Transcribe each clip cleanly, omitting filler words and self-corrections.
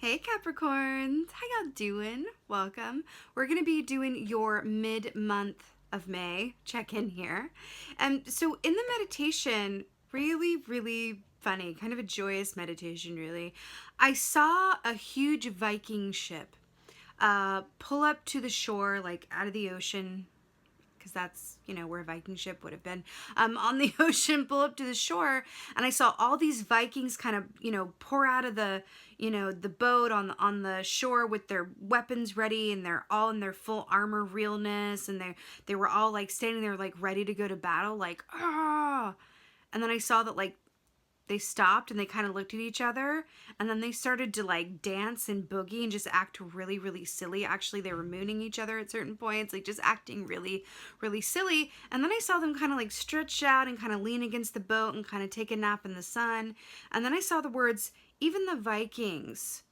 Hey Capricorns, how y'all doing? Welcome. We're going to be doing your mid-month of May check-in here. And so in the meditation, really funny, kind of a joyous meditation really, I saw a huge Viking ship pull up to the shore, like out of the ocean, because that's, where a Viking ship would have been, on the ocean, pull up to the shore. And I saw all these Vikings kind of, pour out of the, the boat on the shore with their weapons ready, and they're all in their full armor realness. And they were all like standing there, like ready to go to battle, like, ah. And then I saw that, like, they stopped and they kind of looked at each other, and then they started to like dance and boogie and just act really silly. Actually, they were mooning each other at certain points, like just acting really silly. And then I saw them kind of like stretch out and kind of lean against the boat and kind of take a nap in the sun. And then I saw the words, even the Vikings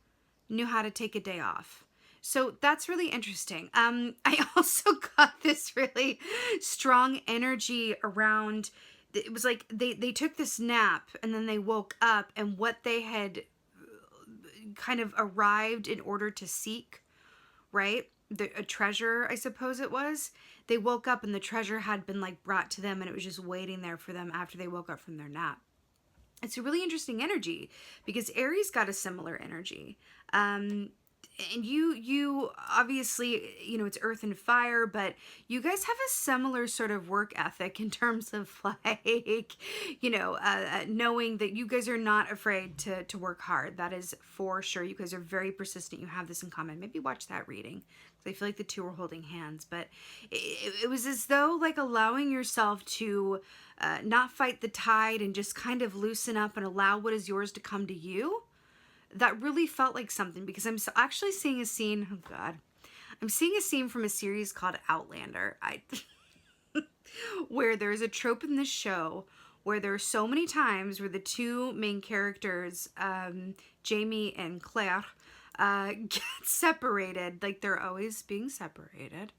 knew how to take a day off. So that's really interesting. I also got this really strong energy around, it was like they took this nap and then they woke up, and what they had kind of arrived in order to seek, right? A treasure, I suppose it was. They woke up and the treasure had been like brought to them, and it was just waiting there for them after they woke up from their nap. It's a really interesting energy because Aries got a similar energy. And you obviously, it's earth and fire, but you guys have a similar sort of work ethic in terms of like, knowing that you guys are not afraid to work hard. That is for sure. You guys are very persistent. You have this in common. Maybe watch that reading, because I feel like the two are holding hands. But it was as though like allowing yourself to not fight the tide and just kind of loosen up and allow what is yours to come to you. That really felt like something, because I'm actually seeing a scene. Oh God, I'm seeing a scene from a series called Outlander. Where there's a trope in this show where there are so many times where the two main characters, Jamie and Claire, get separated. Like they're always being separated.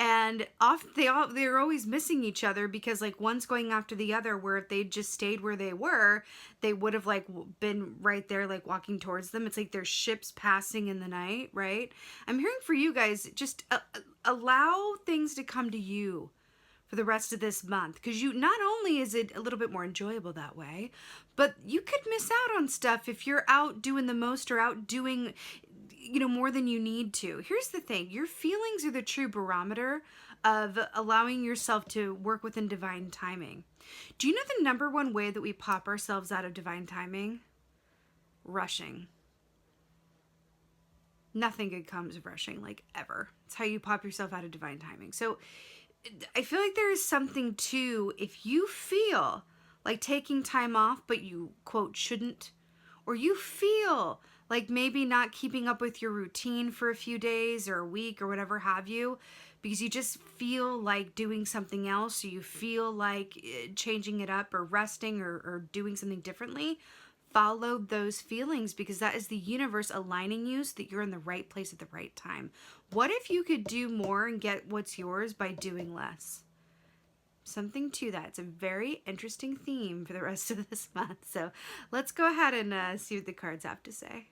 And they're always missing each other, because like one's going after the other, where if they just stayed where they were, they would have like been right there, like walking towards them. It's like their ships passing in the night, right? I'm hearing for you guys, just allow things to come to you for the rest of this month, because you, not only is it a little bit more enjoyable that way, but you could miss out on stuff if you're out doing the most or out doing more than you need to. Here's the thing. Your feelings are the true barometer of allowing yourself to work within divine timing. Do you know the number one way that we pop ourselves out of divine timing? Rushing. Nothing good comes of rushing, like ever. It's how you pop yourself out of divine timing. So I feel like there is something to, if you feel like taking time off, but you, quote, shouldn't, or you feel like maybe not keeping up with your routine for a few days or a week or whatever have you, because you just feel like doing something else, or you feel like changing it up or resting or doing something differently, follow those feelings, because that is the universe aligning you so that you're in the right place at the right time. What if you could do more and get what's yours by doing less? Something to that. It's a very interesting theme for the rest of this month. So let's go ahead and see what the cards have to say.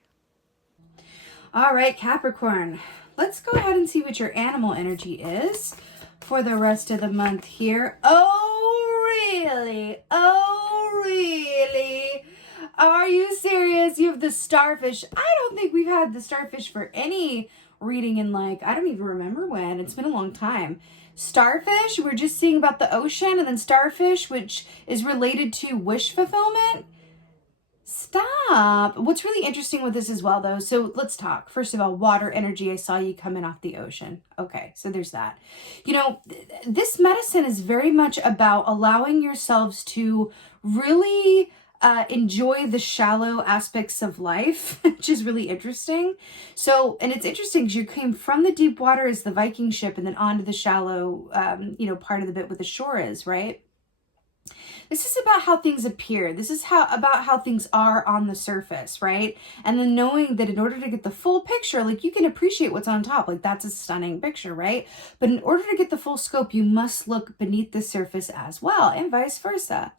All right, Capricorn, let's go ahead and see what your animal energy is for the rest of the month here. Oh, really? Oh, really? Are you serious? You have the starfish. I don't think we've had the starfish for any reading in, like, I don't even remember when. It's been a long time. Starfish, we're just seeing about the ocean, and then starfish, which is related to wish fulfillment. Stop. What's really interesting with this as well, though, so let's talk. First of all, water energy. I saw you coming off the ocean. Okay, so there's that. This medicine is very much about allowing yourselves to really enjoy the shallow aspects of life, which is really interesting. So, and it's interesting because you came from the deep water as the Viking ship, and then onto the shallow, part of the bit with the shore is, right? This is about how things appear. This is about how things are on the surface, right? And then knowing that in order to get the full picture, like you can appreciate what's on top, like that's a stunning picture, right? But in order to get the full scope, you must look beneath the surface as well, and vice versa,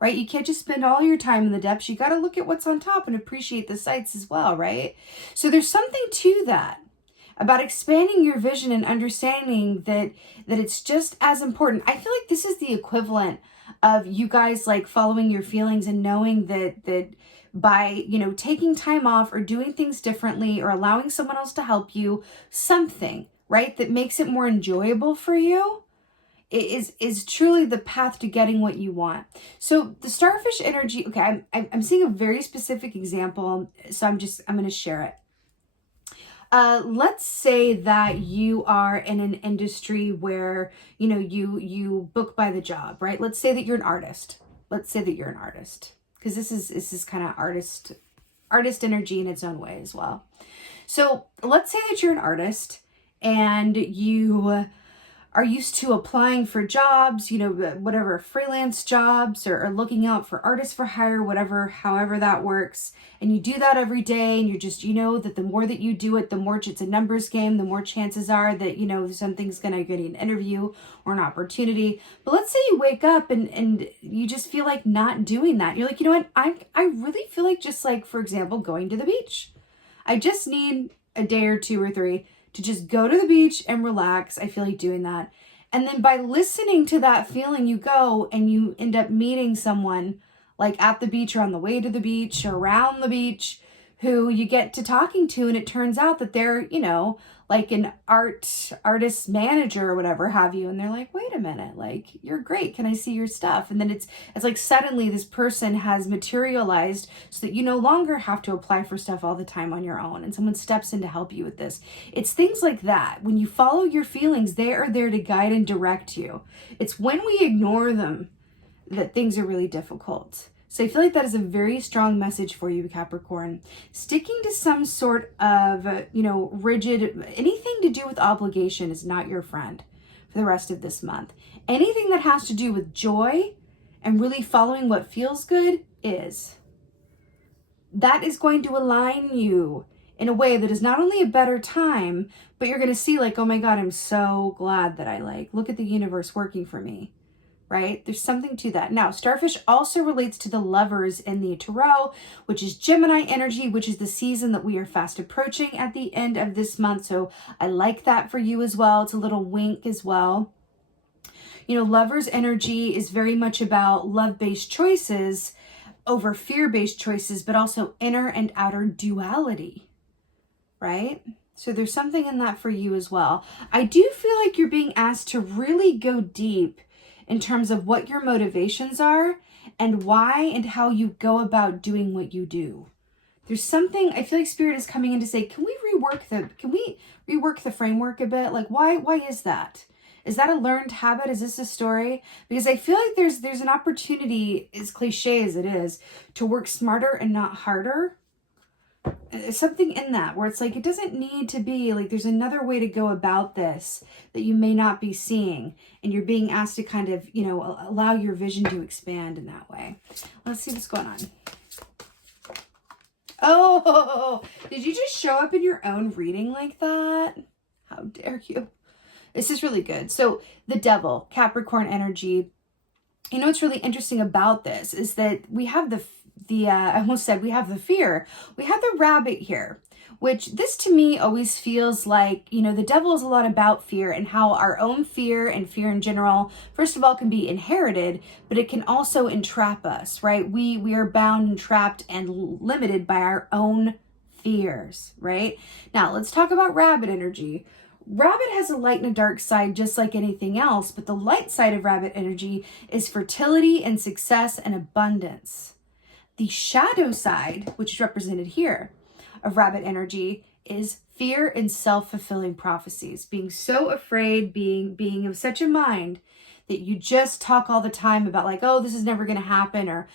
right? You can't just spend all your time in the depths. You got to look at what's on top and appreciate the sights as well, right? So there's something to that about expanding your vision and understanding that it's just as important. I feel like this is the equivalent of you guys like following your feelings and knowing that by, you know, taking time off or doing things differently or allowing someone else to help you, something, right, that makes it more enjoyable for you is truly the path to getting what you want. So the starfish energy, okay, I'm seeing a very specific example, so I'm going to share it. Let's say that you are in an industry where, you know, you book by the job, right? Let's say that you're an artist. Because this is kind of artist energy in its own way as well. So let's say that you're an artist and you are used to applying for jobs, you know, whatever, freelance jobs or looking out for artists for hire, however that works. And you do that every day, and you're just, you know, that the more that you do it, the more it's a numbers game, the more chances are that, you know, something's going to get an interview or an opportunity. But let's say you wake up and you just feel like not doing that. You're like, you know what? I really feel like just like, for example, going to the beach. I just need a day or 2 or 3 to just go to the beach and relax. I feel like doing that. And then by listening to that feeling, you go and you end up meeting someone like at the beach or on the way to the beach or around the beach who you get to talking to. And it turns out that they're, you know, like an artist manager or whatever have you. And they're like, wait a minute, like, you're great. Can I see your stuff? And then it's like suddenly this person has materialized so that you no longer have to apply for stuff all the time on your own. And someone steps in to help you with this. It's things like that. When you follow your feelings, they are there to guide and direct you. It's when we ignore them that things are really difficult. So I feel like that is a very strong message for you, Capricorn. Sticking to some sort of, you know, rigid, anything to do with obligation is not your friend for the rest of this month. Anything that has to do with joy and really following what feels good is. That is going to align you in a way that is not only a better time, but you're going to see like, oh my God, I'm so glad that I look at the universe working for me. Right? There's something to that. Now, starfish also relates to the lovers in the tarot, which is Gemini energy, which is the season that we are fast approaching at the end of this month. So I like that for you as well. It's a little wink as well. You know, lovers energy is very much about love-based choices over fear-based choices, but also inner and outer duality, right? So there's something in that for you as well. I do feel like you're being asked to really go deep in terms of what your motivations are and why and how you go about doing what you do. There's something, I feel like Spirit is coming in to say, can we rework the framework a bit? Like, why is that? Is that a learned habit? Is this a story? Because I feel like there's an opportunity, as cliche as it is, to work smarter and not harder. Something in that where it's like, it doesn't need to be like, there's another way to go about this that you may not be seeing. And you're being asked to kind of, you know, allow your vision to expand in that way. Let's see what's going on. Oh, did you just show up in your own reading like that? How dare you? This is really good. So the devil, Capricorn energy. You know what's really interesting about this is that we have I almost said we have the fear. We have the rabbit here, which this to me always feels like, you know, the devil is a lot about fear and how our own fear and fear in general, first of all, can be inherited, but it can also entrap us, right? We are bound and trapped and limited by our own fears, right? Now let's talk about rabbit energy. Rabbit has a light and a dark side just like anything else, but the light side of rabbit energy is fertility and success and abundance. The shadow side, which is represented here, of rabbit energy is fear and self-fulfilling prophecies. Being so afraid, being of such a mind that you just talk all the time about like, oh, this is never going to happen, or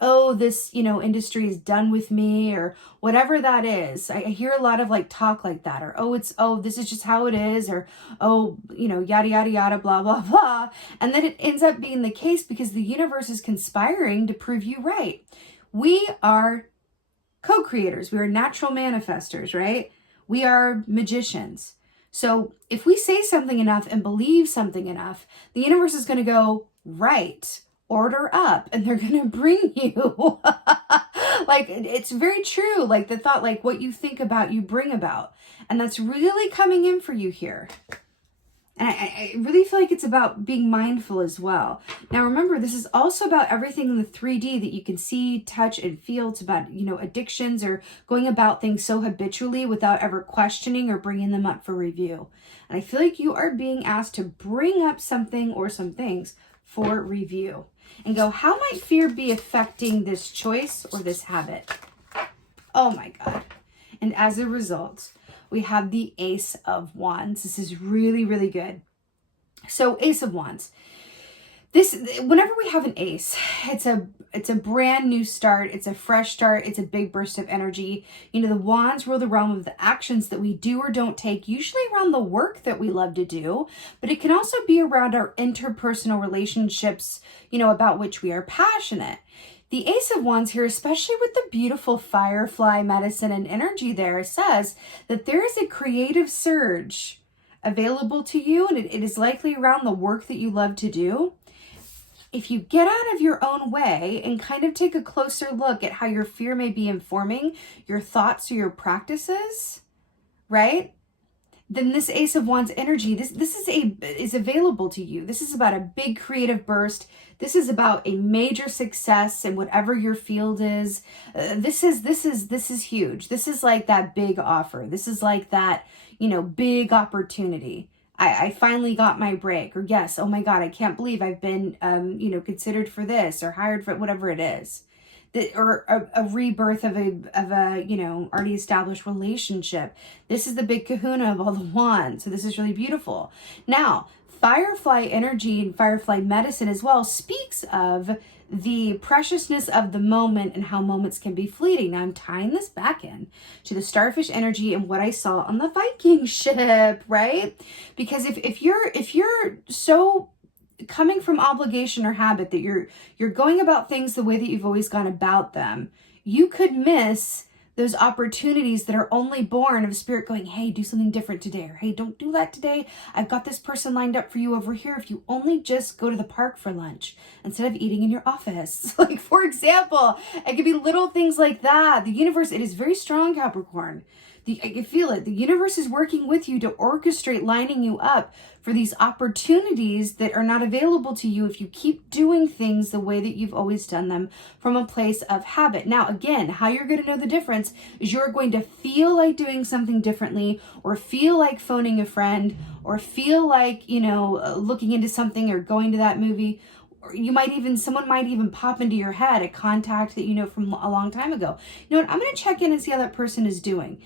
oh, this, you know, industry is done with me, or whatever that is. I hear a lot of like talk like that, or oh, this is just how it is, or oh, you know, yada, yada, yada, blah, blah, blah. And then it ends up being the case because the universe is conspiring to prove you right. We are co-creators. We are natural manifestors, right? We are magicians. So if we say something enough and believe something enough, the universe is going to go right order up and they're going to bring you. Like, it's very true. Like the thought, like what you think about, you bring about. And that's really coming in for you here. And I really feel like it's about being mindful as well. Now, remember, this is also about everything in the 3D that you can see, touch, and feel. It's about, you know, addictions or going about things so habitually without ever questioning or bringing them up for review. And I feel like you are being asked to bring up something or some things for review. And go, how might fear be affecting this choice or this habit? Oh my God. And as a result, we have the Ace of Wands. This is really, really good. So Ace of Wands. Whenever we have an ace, it's a brand new start. It's a fresh start. It's a big burst of energy. You know, the wands rule the realm of the actions that we do or don't take, usually around the work that we love to do, but it can also be around our interpersonal relationships, you know, about which we are passionate. The Ace of Wands here, especially with the beautiful firefly medicine and energy there, says that there is a creative surge available to you, and it is likely around the work that you love to do. If you get out of your own way and kind of take a closer look at how your fear may be informing your thoughts or your practices, right? Then this Ace of Wands energy, this is available to you. This is about a big creative burst. This is about a major success in whatever your field is. This is huge. This is like that big offer. This is like that, you know, big opportunity. I finally got my break, or yes, oh my God, I can't believe I've been, you know, considered for this or hired for whatever it is. Or a rebirth of a, you know, already established relationship. This is the big kahuna of all the wands. So this is really beautiful. Now, firefly energy and firefly medicine as well speaks of the preciousness of the moment and how moments can be fleeting. Now I'm tying this back in to the starfish energy and what I saw on the Viking ship, right? Because if you're so coming from obligation or habit that you're going about things the way that you've always gone about them, you could miss those opportunities that are only born of spirit going, hey, do something different today, or hey, don't do that today. I've got this person lined up for you over here. If you only just go to the park for lunch instead of eating in your office. Like, for example, it could be little things like that. The universe, it is very strong, Capricorn. I can feel it. The universe is working with you to orchestrate, lining you up for these opportunities that are not available to you if you keep doing things the way that you've always done them from a place of habit. Now, again, how you're going to know the difference is you're going to feel like doing something differently, or feel like phoning a friend, or feel like, you know, looking into something or going to that movie. Someone might even pop into your head, a contact that you know from a long time ago. You know what? I'm going to check in and see how that person is doing.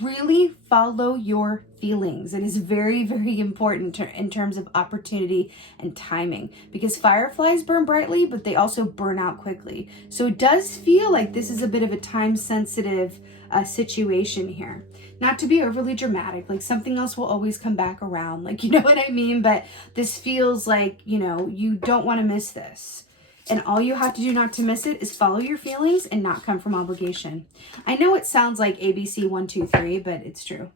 Really follow your feelings. It is very, very important in terms of opportunity and timing, because fireflies burn brightly, but they also burn out quickly. So it does feel like this is a bit of a time-sensitive situation here. Not to be overly dramatic, like something else will always come back around, like, you know what I mean? But this feels like, you know, you don't want to miss this. And all you have to do not to miss it is follow your feelings and not come from obligation. I know it sounds like ABC 1, 2, 3, but it's true.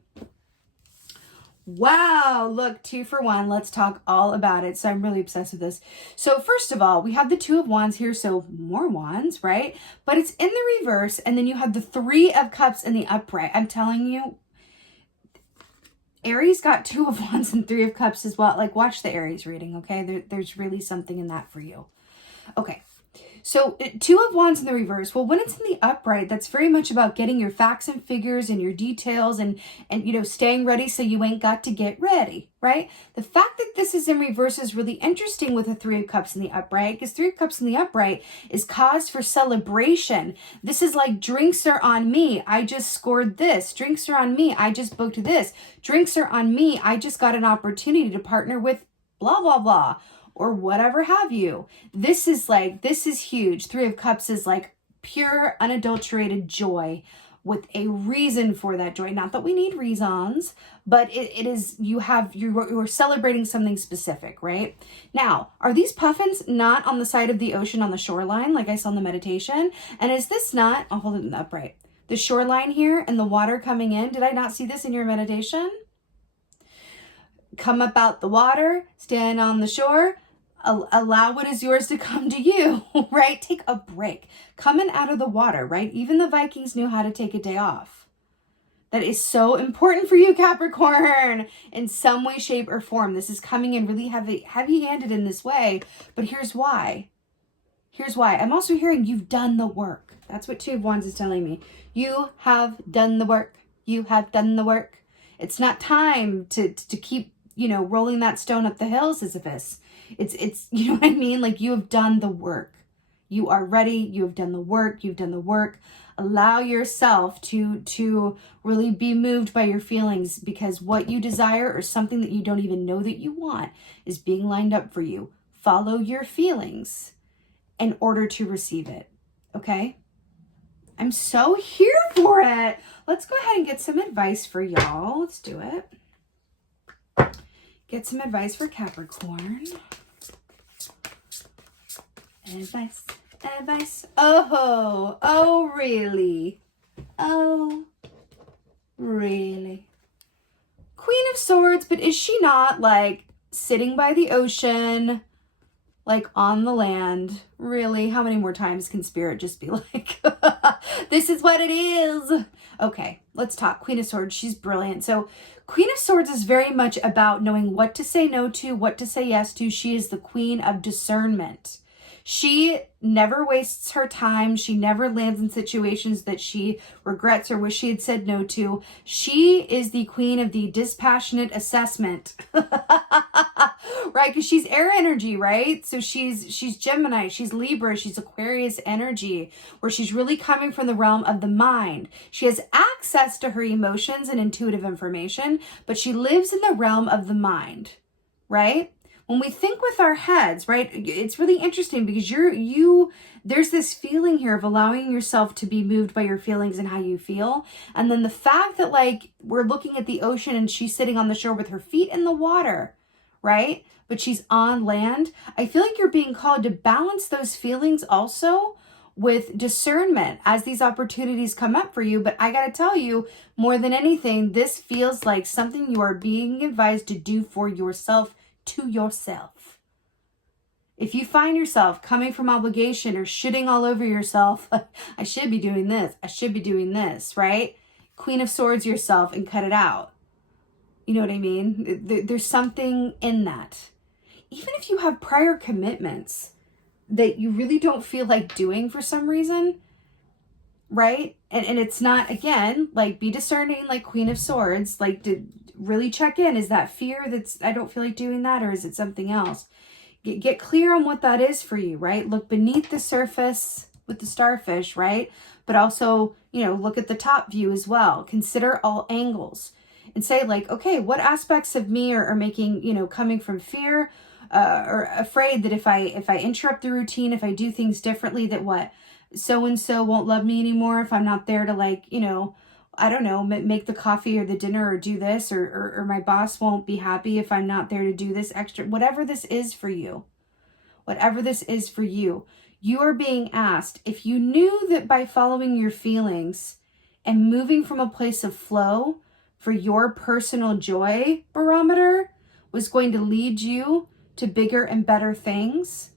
Wow, look, 2 for 1. Let's talk all about it. So I'm really obsessed with this. So first of all, we have the 2 of Wands here, so more wands, right? But it's in the reverse, and then you have the 3 of Cups in the upright. I'm telling you, Aries got 2 of Wands and 3 of Cups as well. Like, watch the Aries reading, okay? There's really something in that for you. Okay. So 2 of Wands in the reverse. Well, when it's in the upright, that's very much about getting your facts and figures and your details and you know, staying ready so you ain't got to get ready, right? The fact that this is in reverse is really interesting with the 3 of Cups in the upright, because 3 of Cups in the upright is cause for celebration. This is like, drinks are on me. I just scored this. Drinks are on me. I just booked this. Drinks are on me. I just got an opportunity to partner with blah, blah, blah, or whatever have you. This is huge. 3 of Cups is like pure, unadulterated joy with a reason for that joy. Not that we need reasons, but it is, you're celebrating something specific, right? Now, are these puffins not on the side of the ocean on the shoreline, like I saw in the meditation? And is this not, I'll hold it upright, the shoreline here and the water coming in? Did I not see this in your meditation? Come up out the water, stand on the shore. Allow what is yours to come to you, right? Take a break. Coming out of the water, right? Even the Vikings knew how to take a day off. That is so important for you, Capricorn, in some way, shape, or form. This is coming in really heavy-handed in this way, but here's why. Here's why. I'm also hearing you've done the work. That's what Two of Wands is telling me. You have done the work. You have done the work. It's not time to keep, rolling that stone up the hill, Sisyphus. It's you know what I mean? Like, you have done the work. You are ready. You have done the work. You've done the work. Allow yourself to really be moved by your feelings, because what you desire, or something that you don't even know that you want, is being lined up for you. Follow your feelings in order to receive it. Okay? I'm so here for it. Let's go ahead and get some advice for y'all. Let's do it. Get some advice for Capricorn. Advice. Oh, really? Oh, really? Queen of Swords, but is she not like sitting by the ocean, like on the land? Really? How many more times can Spirit just be like, this is what it is? Okay, let's talk. Queen of Swords, she's brilliant. So Queen of Swords is very much about knowing what to say no to, what to say yes to. She is the queen of discernment. She never wastes her time. She never lands in situations that she regrets or wish she had said no to. She is the queen of the dispassionate assessment, right? Because she's air energy, right? So she's Gemini, she's Libra, she's Aquarius energy, where she's really coming from the realm of the mind. She has access to her emotions and intuitive information, but she lives in the realm of the mind, right? When we think with our heads, right, it's really interesting because there's this feeling here of allowing yourself to be moved by your feelings and how you feel. And then the fact that, like, we're looking at the ocean and she's sitting on the shore with her feet in the water, right? But she's on land. I feel like you're being called to balance those feelings also with discernment as these opportunities come up for you. But I got to tell you, more than anything, this feels like something you are being advised to do for yourself, to yourself. If you find yourself coming from obligation or shitting all over yourself, I should be doing this, I should be doing this, right? Queen of Swords yourself and cut it out. You know what I mean? There's something in that. Even if you have prior commitments that you really don't feel like doing for some reason, right? And it's not, again, like, be discerning, like Queen of Swords, like, to really check in. Is that fear that's, I don't feel like doing that, or is it something else? Get clear on what that is for you, right? Look beneath the surface with the starfish, right? But also, look at the top view as well. Consider all angles and say, like, okay, what aspects of me are making, coming from fear or afraid that if I interrupt the routine, if I do things differently, that what? So-and-so won't love me anymore if I'm not there to, like, I don't know, make the coffee or the dinner or do this, or my boss won't be happy if I'm not there to do this extra, whatever this is for you, you are being asked, if you knew that by following your feelings and moving from a place of flow for your personal joy barometer was going to lead you to bigger and better things,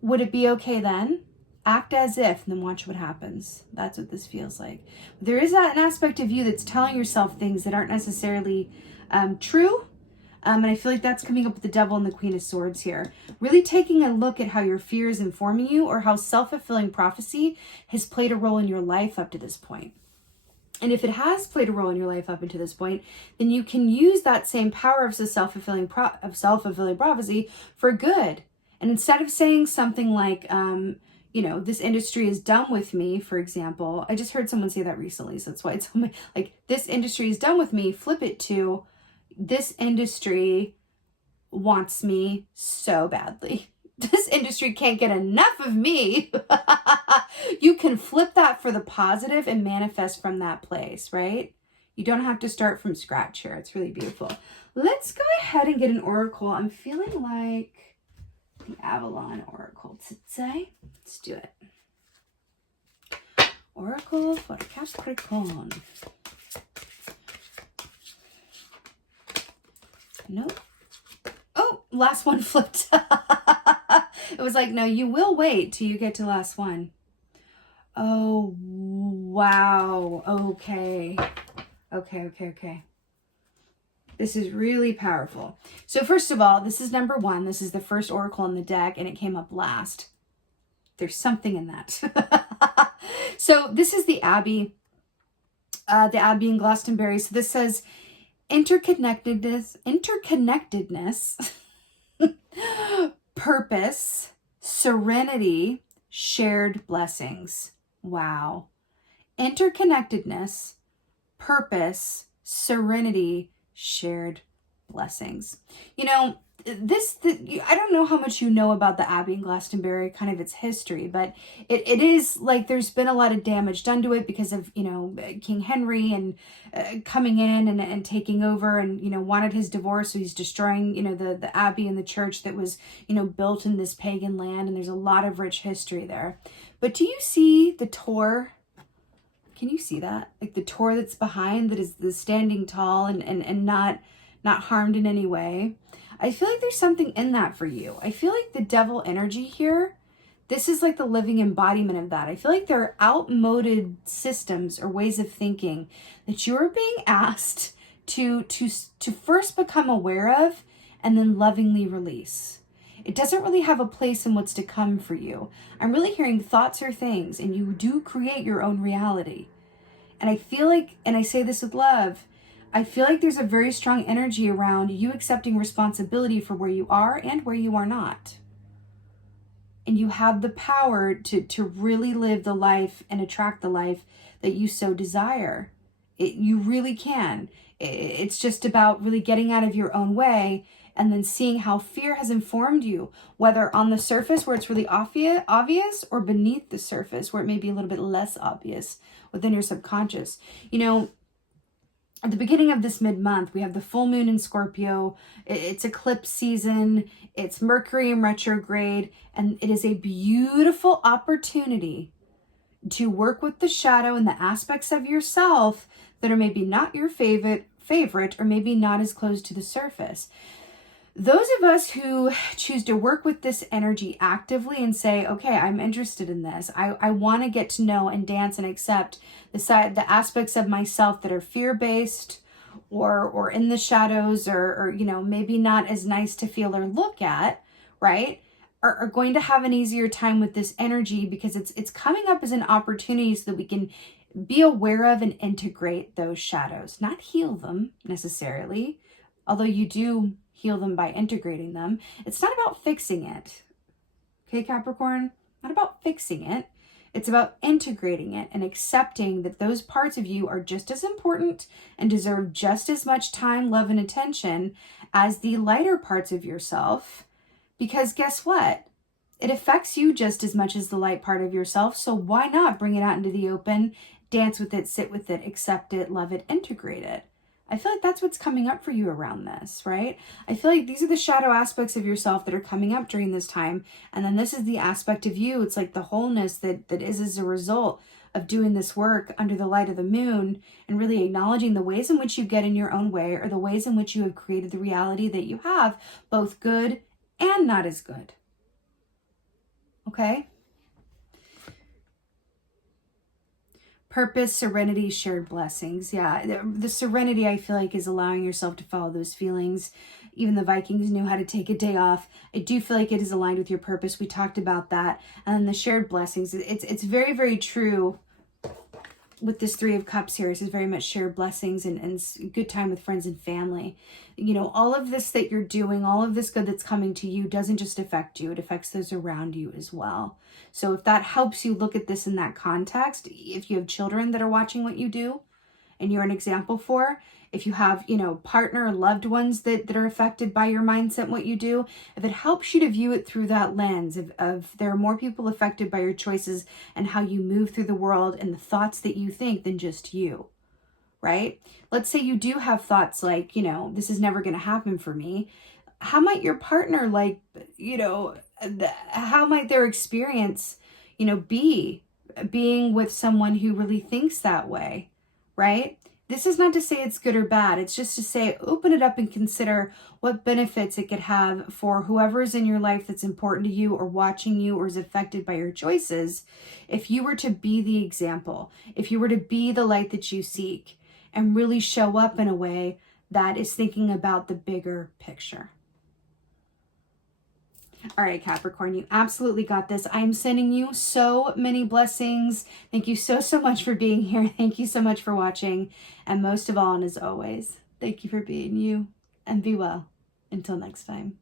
would it be okay then? Act as if, and then watch what happens. That's what this feels like. There is an aspect of you that's telling yourself things that aren't necessarily true. And I feel like that's coming up with the Devil and the Queen of Swords here. Really taking a look at how your fear is informing you, or how self-fulfilling prophecy has played a role in your life up to this point. And if it has played a role in your life up until this point, then you can use that same power of self-fulfilling prophecy for good. And instead of saying something like, this industry is done with me, for example. I just heard someone say that recently, so that's why it's like, this industry is done with me. Flip it to, this industry wants me so badly. This industry can't get enough of me. You can flip that for the positive and manifest from that place, right? You don't have to start from scratch here. It's really beautiful. Let's go ahead and get an oracle. I'm feeling like the Avalon Oracle today. Let's do it. Oracle for Capricorn. Nope. Oh, last one flipped. It was like, no, you will wait till you get to the last one. Oh, wow. Okay. Okay. This is really powerful. So first of all, this is number 1. This is the first oracle in the deck, and it came up last. There's something in that. So this is the Abbey in Glastonbury. So this says interconnectedness, purpose, serenity, shared blessings. Wow. Interconnectedness, purpose, serenity, shared blessings. You know, I don't know how much you know about the Abbey in Glastonbury, kind of its history, but it is like there's been a lot of damage done to it because of, you know, King Henry and coming in and taking over and, you know, wanted his divorce. So he's destroying, you know, the Abbey and the church that was, you know, built in this pagan land. And there's a lot of rich history there. But do you see the Tor? Can you see that? Like the Tor that's behind, that is the standing tall and not harmed in any way. I feel like there's something in that for you. I feel like the devil energy here, this is like the living embodiment of that. I feel like there are outmoded systems or ways of thinking that you're being asked to first become aware of and then lovingly release. It doesn't really have a place in what's to come for you. I'm really hearing thoughts are things, and you do create your own reality. And I feel like, and I say this with love, I feel like there's a very strong energy around you accepting responsibility for where you are and where you are not. And you have the power to really live the life and attract the life that you so desire. You really can. It's just about really getting out of your own way and then seeing how fear has informed you, whether on the surface where it's really obvious or beneath the surface where it may be a little bit less obvious within your subconscious. You know, at the beginning of this mid-month, we have the full moon in Scorpio. It's eclipse season. It's Mercury in retrograde. And it is a beautiful opportunity to work with the shadow and the aspects of yourself that are maybe not your favorite or maybe not as close to the surface. Those of us who choose to work with this energy actively and say, okay, I'm interested in this. I want to get to know and dance and accept the aspects of myself that are fear-based or in the shadows or, you know, maybe not as nice to feel or look at, right? Are going to have an easier time with this energy because it's coming up as an opportunity so that we can be aware of and integrate those shadows, not heal them necessarily, although you do heal them by integrating them. It's not about fixing it. Okay, Capricorn? Not about fixing it. It's about integrating it and accepting that those parts of you are just as important and deserve just as much time, love, and attention as the lighter parts of yourself. Because guess what? It affects you just as much as the light part of yourself. So why not bring it out into the open, dance with it, sit with it, accept it, love it, integrate it? I feel like that's what's coming up for you around this, right? I feel like these are the shadow aspects of yourself that are coming up during this time. And then this is the aspect of you. It's like the wholeness that is as a result of doing this work under the light of the moon and really acknowledging the ways in which you get in your own way or the ways in which you have created the reality that you have, both good and not as good. Okay? Purpose, serenity, shared blessings. Yeah, the serenity, I feel like, is allowing yourself to follow those feelings. Even the Vikings knew how to take a day off. I do feel like it is aligned with your purpose. We talked about that. And then the shared blessings. It's very, very true with this 3 of Cups here. This is very much shared blessings and good time with friends and family. You know, all of this that you're doing, all of this good that's coming to you doesn't just affect you. It affects those around you as well. So if that helps you look at this in that context, if you have children that are watching what you do and you're an example for, if you have, you know, partner or loved ones that are affected by your mindset and what you do, if it helps you to view it through that lens of there are more people affected by your choices and how you move through the world and the thoughts that you think than just you, right? Let's say you do have thoughts like, you know, this is never going to happen for me. How might your partner, like, you know, how might their experience, you know, be being with someone who really thinks that way, right? This is not to say it's good or bad. It's just to say open it up and consider what benefits it could have for whoever is in your life that's important to you or watching you or is affected by your choices. If you were to be the example, if you were to be the light that you seek and really show up in a way that is thinking about the bigger picture. All right, Capricorn, you absolutely got this. I'm sending you so many blessings. Thank you so much for being here. Thank you so much for watching. And most of all, and as always, thank you for being you, and be well. Until next time.